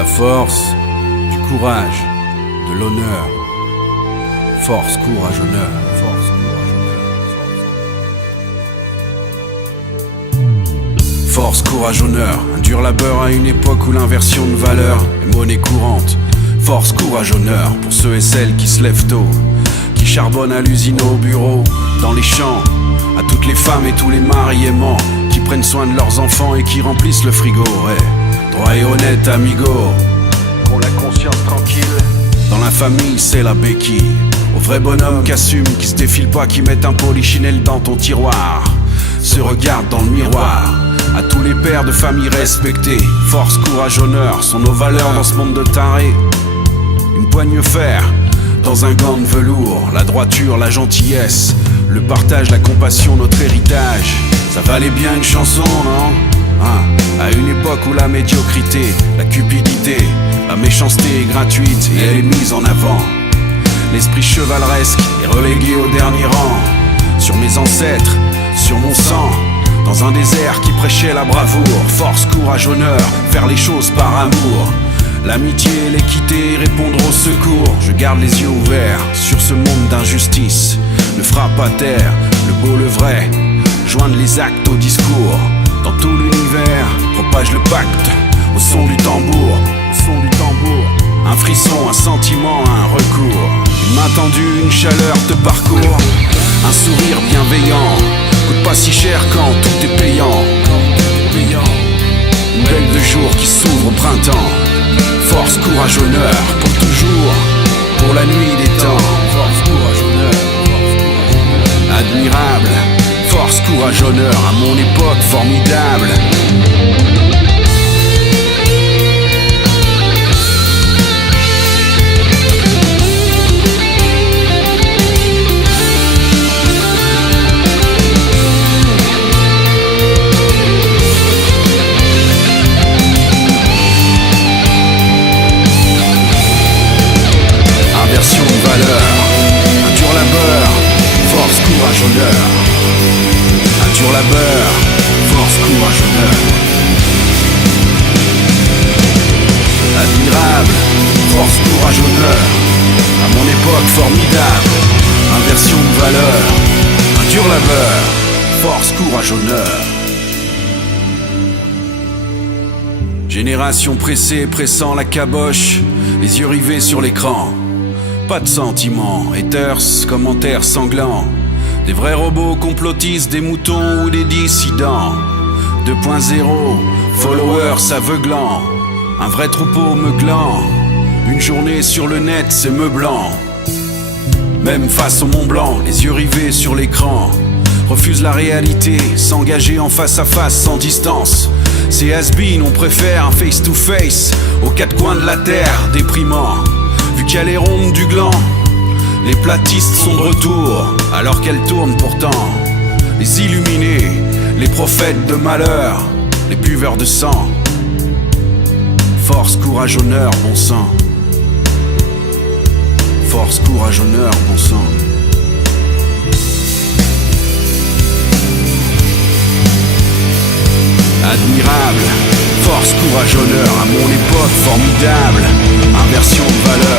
la force, du courage, de l'honneur. Force, courage, honneur. Force, courage, honneur. Force, courage, honneur. Un dur labeur à une époque où l'inversion de valeur est monnaie courante. Force, courage, honneur pour ceux et celles qui se lèvent tôt, qui charbonnent à l'usine, au bureau, dans les champs. À toutes les femmes et tous les maris aimants qui prennent soin de leurs enfants et qui remplissent le frigo. Ouais, droit et honnête, amigo, qu'on la conscience tranquille. Dans la famille, c'est la béquille. Au vrai bonhomme qui assume, qui se défile pas, qui met un polichinelle dans ton tiroir, se regarde dans le miroir. À tous les pères de famille respectés, force, courage, honneur sont nos valeurs dans ce monde de tarés. Une poigne fer dans un gant de velours, la droiture, la gentillesse, le partage, la compassion, notre héritage. Ça valait bien une chanson, non? À une époque où la médiocrité, la cupidité, la méchanceté est gratuite et elle est mise en avant. L'esprit chevaleresque est relégué au dernier rang. Sur mes ancêtres, sur mon sang, dans un désert qui prêchait la bravoure. Force, courage, honneur, faire les choses par amour. L'amitié et l'équité, répondre au secours. Je garde les yeux ouverts sur ce monde d'injustice. Ne frappe à terre, le beau, le vrai, joindre les actes au discours. Dans tout l'univers, propage le pacte au son du tambour, au son du tambour. Un frisson, un sentiment, un recours. Une main tendue, une chaleur te parcourt. Un sourire bienveillant coûte pas si cher quand tout est payant. Une belle de jour qui s'ouvre au printemps. Force, courage, honneur, pour toujours, pour la nuit des temps. Force, courage, honneur. Admirable, force, courage, honneur, à mon époque formidable. Inversion de valeur, un dur labeur, force, courage, honneur. Un dur labeur, force, courage, honneur. Admirable, force, courage, honneur, à mon époque formidable. Inversion de valeur, un dur labeur, force, courage, honneur. Génération pressée, pressant la caboche, les yeux rivés sur l'écran. Pas de sentiments, haters, commentaires sanglants. Des vrais robots complotistes, des moutons ou des dissidents. 2.0, followers aveuglants. Un vrai troupeau meuglant. Une journée sur le net, c'est meublant. Même face au Mont Blanc, les yeux rivés sur l'écran. Refuse la réalité, s'engager en face à face sans distance. C'est has-been, on préfère un face-to-face aux quatre coins de la terre, déprimant. Vu qu'elle est ronde du gland, les platistes sont de retour, alors qu'elles tournent pourtant. Les illuminés, les prophètes de malheur, les buveurs de sang. Force, courage, honneur, bon sang. Force, courage, honneur, bon sang. Admirable, force, courage, honneur, à mon époque formidable. Inversion de valeur.